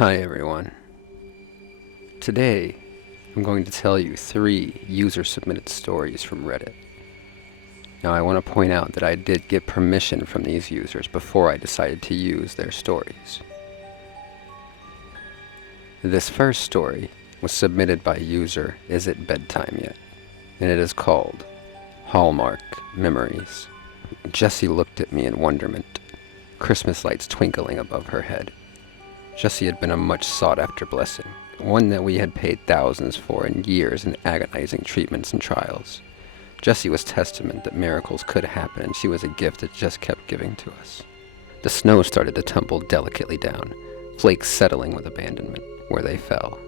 Hi everyone. Today, I'm going to tell you 3 user-submitted stories from Reddit. Now I want to point out that I did get permission from these users before I decided to use their stories. This first story was submitted by user isitbedtime-yet, and it is called Hallmark Memories. Jessie looked at me in wonderment, Christmas lights twinkling above her head. Jessie had been a much sought-after blessing, one that we had paid thousands for in years in agonizing treatments and trials. Jessie was testament that miracles could happen, and she was a gift that just kept giving to us. The snow started to tumble delicately down, flakes settling with abandonment where they fell.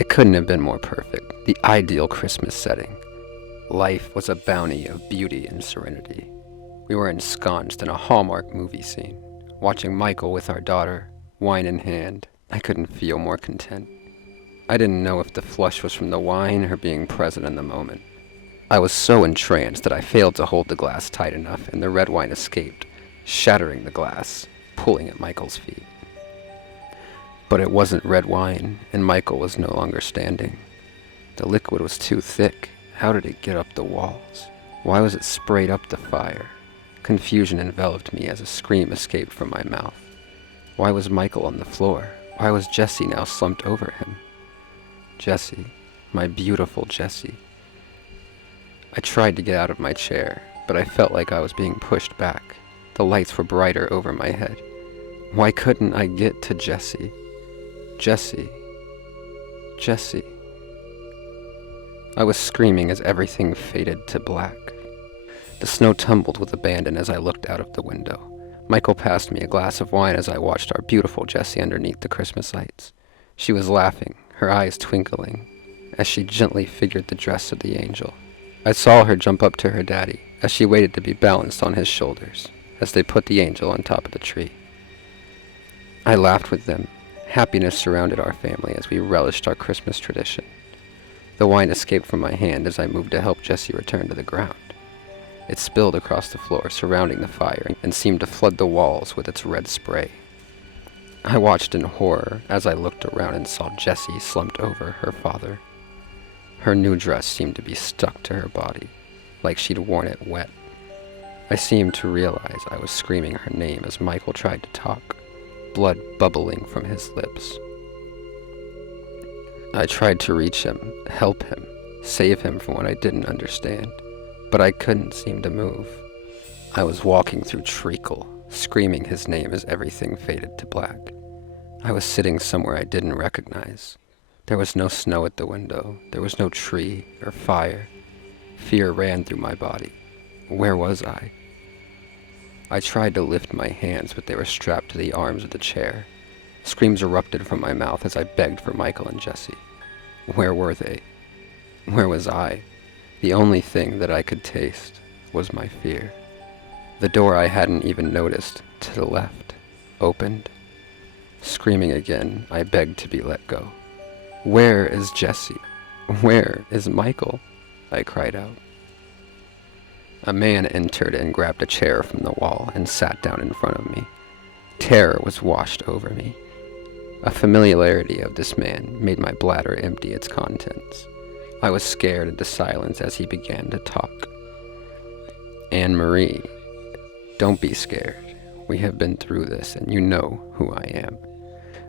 It couldn't have been more perfect, the ideal Christmas setting. Life was a bounty of beauty and serenity. We were ensconced in a Hallmark movie scene. Watching Michael with our daughter, wine in hand, I couldn't feel more content. I didn't know if the flush was from the wine or being present in the moment. I was so entranced that I failed to hold the glass tight enough, and the red wine escaped, shattering the glass, pulling at Michael's feet. But it wasn't red wine, and Michael was no longer standing. The liquid was too thick. How did it get up the walls? Why was it sprayed up the fire? Confusion enveloped me as a scream escaped from my mouth. Why was Michael on the floor? Why was Jessie now slumped over him? Jessie, my beautiful Jessie. I tried to get out of my chair, but I felt like I was being pushed back. The lights were brighter over my head. Why couldn't I get to Jessie? Jessie. Jessie. I was screaming as everything faded to black. The snow tumbled with abandon as I looked out of the window. Michael passed me a glass of wine as I watched our beautiful Jessie underneath the Christmas lights. She was laughing, her eyes twinkling, as she gently figured the dress of the angel. I saw her jump up to her daddy as she waited to be balanced on his shoulders as they put the angel on top of the tree. I laughed with them. Happiness surrounded our family as we relished our Christmas tradition. The wine escaped from my hand as I moved to help Jessie return to the ground. It spilled across the floor surrounding the fire and seemed to flood the walls with its red spray. I watched in horror as I looked around and saw Jessie slumped over her father. Her new dress seemed to be stuck to her body, like she'd worn it wet. I seemed to realize I was screaming her name as Michael tried to talk, blood bubbling from his lips. I tried to reach him, help him, save him from what I didn't understand. But I couldn't seem to move. I was walking through treacle, screaming his name as everything faded to black. I was sitting somewhere I didn't recognize. There was no snow at the window. There was no tree or fire. Fear ran through my body. Where was I? I tried to lift my hands, but they were strapped to the arms of the chair. Screams erupted from my mouth as I begged for Michael and Jessie. Where were they? Where was I? The only thing that I could taste was my fear. The door I hadn't even noticed, to the left, opened. Screaming again, I begged to be let go. Where is Jessie? Where is Michael? I cried out. A man entered and grabbed a chair from the wall and sat down in front of me. Terror was washed over me. A familiarity of this man made my bladder empty its contents. I was scared into silence as he began to talk. Anne-Marie, don't be scared. We have been through this, and you know who I am.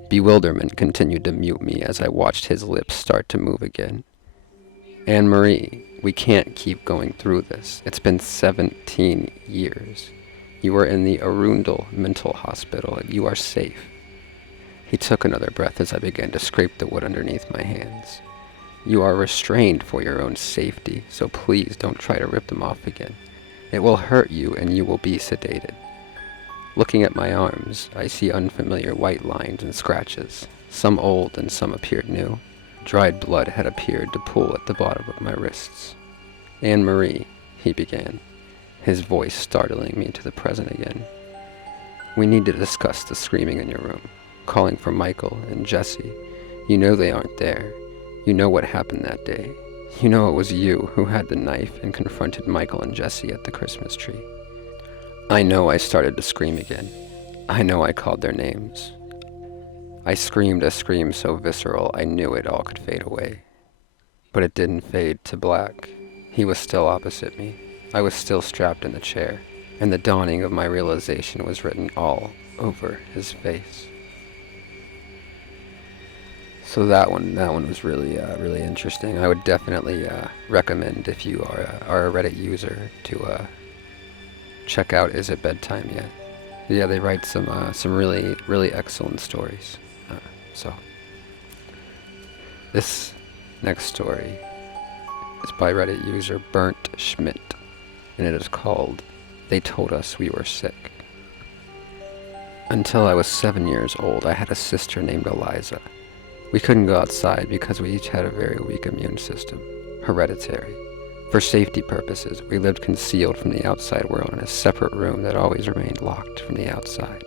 Bewilderment continued to mute me as I watched his lips start to move again. Anne-Marie, we can't keep going through this. It's been 17 years. You are in the Arundel Mental Hospital, and you are safe. He took another breath as I began to scrape the wood underneath my hands. You are restrained for your own safety, so please don't try to rip them off again. It will hurt you and you will be sedated. Looking at my arms, I see unfamiliar white lines and scratches. Some old and some appeared new. Dried blood had appeared to pool at the bottom of my wrists. Anne-Marie, he began, his voice startling me to the present again. We need to discuss the screaming in your room, calling for Michael and Jessie. You know they aren't there. You know what happened that day. You know it was you who had the knife and confronted Michael and Jessie at the Christmas tree. I know I started to scream again. I know I called their names. I screamed a scream so visceral I knew it all could fade away. But it didn't fade to black. He was still opposite me. I was still strapped in the chair, and the dawning of my realization was written all over his face. So that one was really interesting. I would definitely recommend, if you are a Reddit user, to check out Is It Bedtime Yet? Yeah, they write some really excellent stories. So this next story is by Reddit user BurntSchmidt, and it is called "They Told Us We Were Sick." Until I was 7 years old, I had a sister named Eliza. We couldn't go outside because we each had a very weak immune system, hereditary. For safety purposes, we lived concealed from the outside world in a separate room that always remained locked from the outside.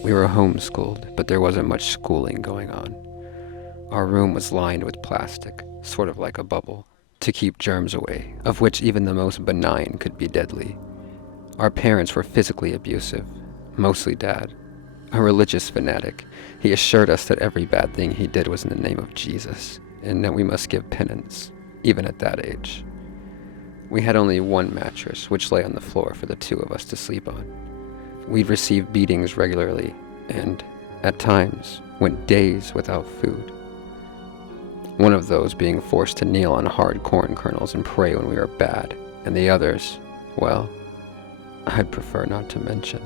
We were homeschooled, but there wasn't much schooling going on. Our room was lined with plastic, sort of like a bubble, to keep germs away, of which even the most benign could be deadly. Our parents were physically abusive, mostly Dad. A religious fanatic, he assured us that every bad thing he did was in the name of Jesus, and that we must give penance, even at that age. We had only one mattress, which lay on the floor for the two of us to sleep on. We'd receive beatings regularly, and, at times, went days without food. One of those being forced to kneel on hard corn kernels and pray when we were bad, and the others, well, I'd prefer not to mention.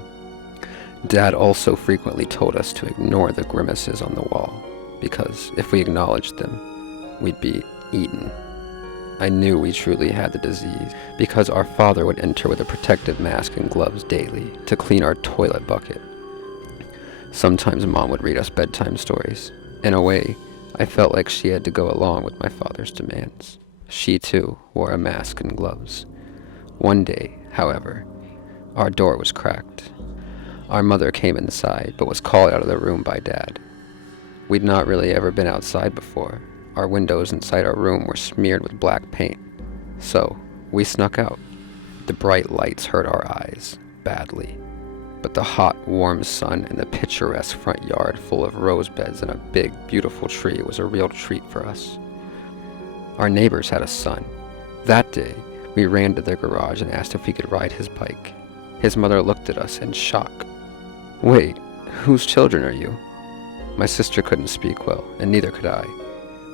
Dad also frequently told us to ignore the grimaces on the wall, because if we acknowledged them, we'd be eaten. I knew we truly had the disease, because our father would enter with a protective mask and gloves daily to clean our toilet bucket. Sometimes Mom would read us bedtime stories. In a way, I felt like she had to go along with my father's demands. She, too, wore a mask and gloves. One day, however, our door was cracked. Our mother came inside, but was called out of the room by Dad. We'd not really ever been outside before. Our windows inside our room were smeared with black paint. So, we snuck out. The bright lights hurt our eyes, badly. But the hot, warm sun and the picturesque front yard full of rose beds and a big, beautiful tree was a real treat for us. Our neighbors had a son. That day, we ran to their garage and asked if we could ride his bike. His mother looked at us in shock. "Wait, whose children are you?" My sister couldn't speak well, and neither could I.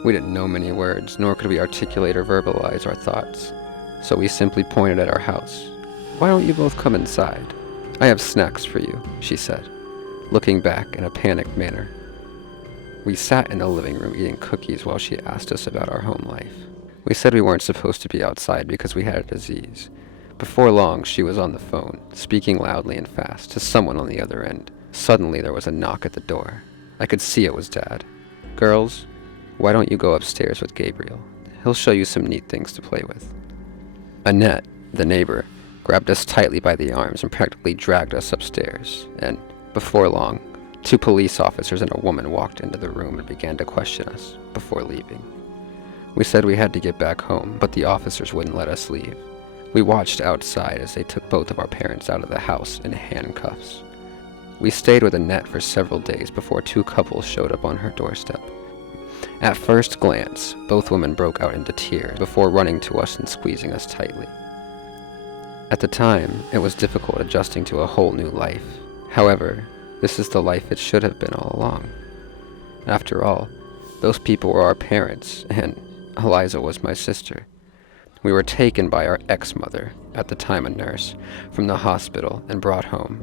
We didn't know many words, nor could we articulate or verbalize our thoughts. So we simply pointed at our house. "Why don't you both come inside? I have snacks for you," she said, looking back in a panicked manner. We sat in the living room eating cookies while she asked us about our home life. We said we weren't supposed to be outside because we had a disease. Before long, she was on the phone, speaking loudly and fast to someone on the other end. Suddenly, there was a knock at the door. I could see it was Dad. "Girls, why don't you go upstairs with Gabriel? He'll show you some neat things to play with." Annette, the neighbor, grabbed us tightly by the arms and practically dragged us upstairs, and, before long, 2 police officers and a woman walked into the room and began to question us before leaving. We said we had to get back home, but the officers wouldn't let us leave. We watched outside as they took both of our parents out of the house in handcuffs. We stayed with Annette for several days before 2 couples showed up on her doorstep. At first glance, both women broke out into tears before running to us and squeezing us tightly. At the time, it was difficult adjusting to a whole new life. However, this is the life it should have been all along. After all, those people were our parents, and Eliza was my sister. We were taken by our ex-mother, at the time a nurse, from the hospital and brought home.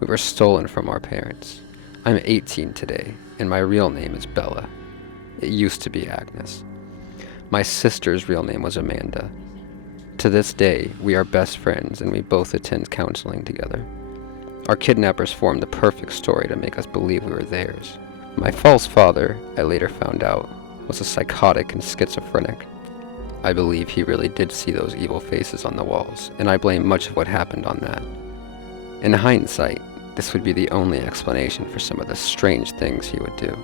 We were stolen from our parents. I'm 18 today, and my real name is Bella. It used to be Agnes. My sister's real name was Amanda. To this day, we are best friends and we both attend counseling together. Our kidnappers formed the perfect story to make us believe we were theirs. My false father, I later found out, was a psychotic and schizophrenic. I believe he really did see those evil faces on the walls, and I blame much of what happened on that. In hindsight, this would be the only explanation for some of the strange things he would do.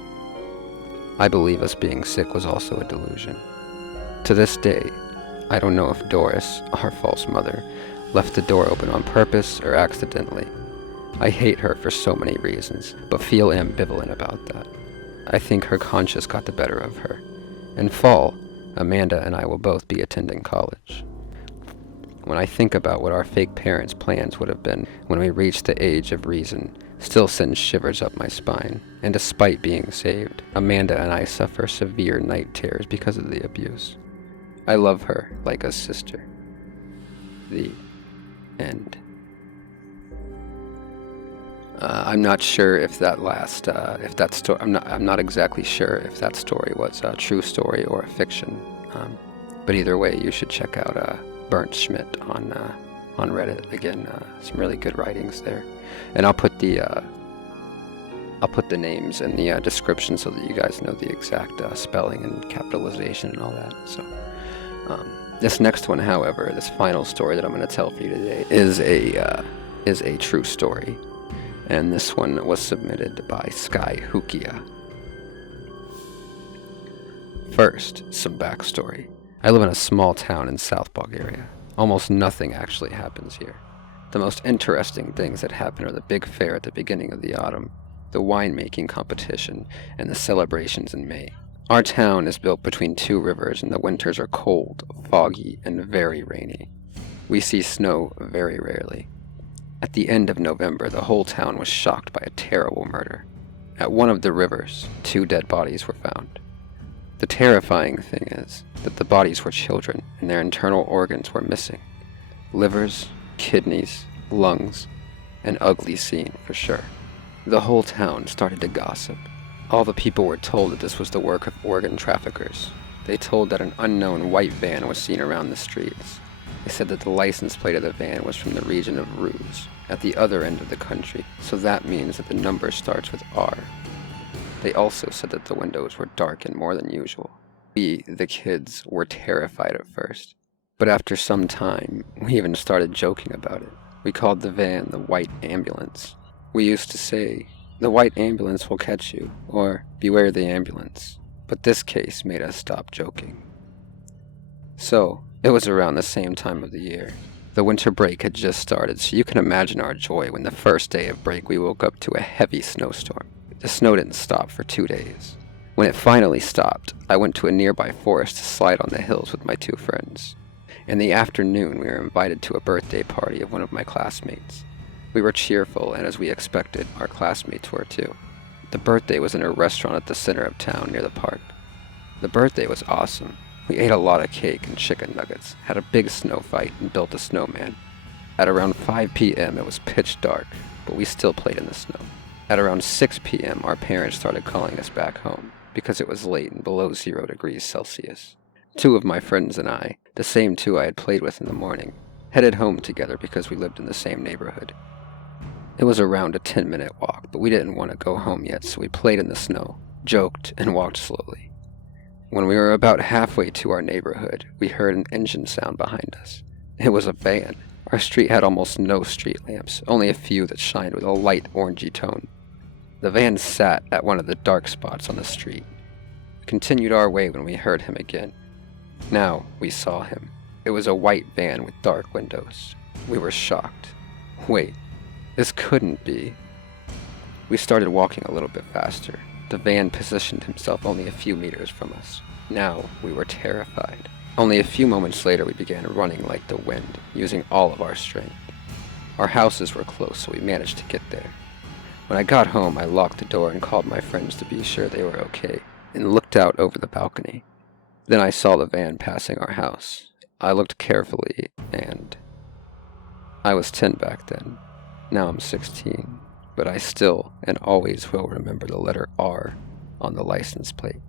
I believe us being sick was also a delusion. To this day, I don't know if Doris, our false mother, left the door open on purpose or accidentally. I hate her for so many reasons, but feel ambivalent about that. I think her conscience got the better of her. In fall, Amanda and I will both be attending college. When I think about what our fake parents' plans would have been when we reached the age of reason, still sends shivers up my spine. And despite being saved, Amanda and I suffer severe night terrors because of the abuse. I love her like a sister. The end. I'm not sure if that story. I'm not exactly sure if that story was a true story or a fiction. But either way, you should check out BurntSchmidt on Reddit. Again, some really good writings there, and I'll put the names in the description so that you guys know the exact spelling and capitalization and all that. So, this next one, however, this final story that I'm going to tell for you today is a true story. And this one was submitted by SkyHookia. First, some backstory. I live in a small town in South Bulgaria. Almost nothing actually happens here. The most interesting things that happen are the big fair at the beginning of the autumn, the winemaking competition, and the celebrations in May. Our town is built between two rivers, and the winters are cold, foggy, and very rainy. We see snow very rarely. At the end of November, the whole town was shocked by a terrible murder. At one of the rivers, 2 dead bodies were found. The terrifying thing is that the bodies were children and their internal organs were missing. Livers, kidneys, lungs, an ugly scene for sure. The whole town started to gossip. All the people were told that this was the work of organ traffickers. They told that an unknown white van was seen around the streets. They said that the license plate of the van was from the region of Ruse, at the other end of the country, so that means that the number starts with R. They also said that the windows were darkened more than usual. We, the kids, were terrified at first, but after some time, we even started joking about it. We called the van the White Ambulance. We used to say, "The white ambulance will catch you," or "Beware the ambulance," but this case made us stop joking. So, it was around the same time of the year. The winter break had just started, so you can imagine our joy when the first day of break we woke up to a heavy snowstorm. The snow didn't stop for 2 days. When it finally stopped, I went to a nearby forest to slide on the hills with my 2 friends. In the afternoon, we were invited to a birthday party of one of my classmates. We were cheerful, and as we expected, our classmates were too. The birthday was in a restaurant at the center of town near the park. The birthday was awesome. We ate a lot of cake and chicken nuggets, had a big snow fight, and built a snowman. At around 5 p.m. it was pitch dark, but we still played in the snow. At around 6 p.m. our parents started calling us back home, because it was late and below 0 degrees Celsius. 2 of my friends and I, the same 2 I had played with in the morning, headed home together because we lived in the same neighborhood. It was around a 10-minute walk, but we didn't want to go home yet, so we played in the snow, joked, and walked slowly. When we were about halfway to our neighborhood, we heard an engine sound behind us. It was a van. Our street had almost no street lamps, only a few that shined with a light orangey tone. The van sat at one of the dark spots on the street. We continued our way when we heard him again. Now we saw him. It was a white van with dark windows. We were shocked. Wait, this couldn't be. We started walking a little bit faster. The van positioned himself only a few meters from us. Now we were terrified. Only a few moments later we began running like the wind, using all of our strength. Our houses were close, so we managed to get there. When I got home, I locked the door and called my friends to be sure they were okay, and looked out over the balcony. Then I saw the van passing our house. I looked carefully, and I was 10 back then. Now I'm 16, but I still and always will remember the letter R on the license plate.